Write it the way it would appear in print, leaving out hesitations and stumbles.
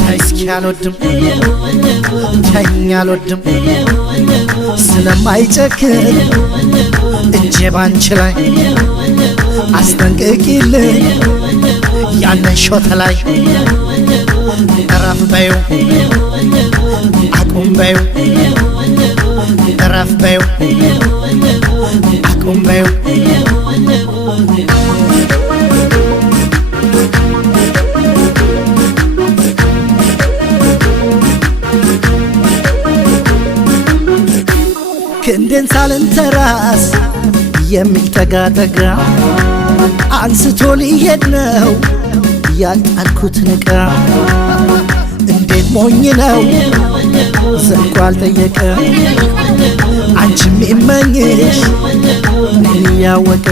ታይስኪ አልወድም ታይኛ አልወድም ስለማይጨክን እጄ ባንቺ ላይ አስጠንቅቂልኝ ያንን ሾተ ላይ እረፍ በይው አቁም በይው እረፍ በይው አቁም በይው ክንዴን ሳልንተራስ የሚጠጋጠጋ አንስቶ ሊሄድ ነው ያልጣልኩት ንቃ እንዴት ሞኝ ነው ዘልቆ አልጠየቀ አንቺም ይመኝሽ እኔን እያወቀ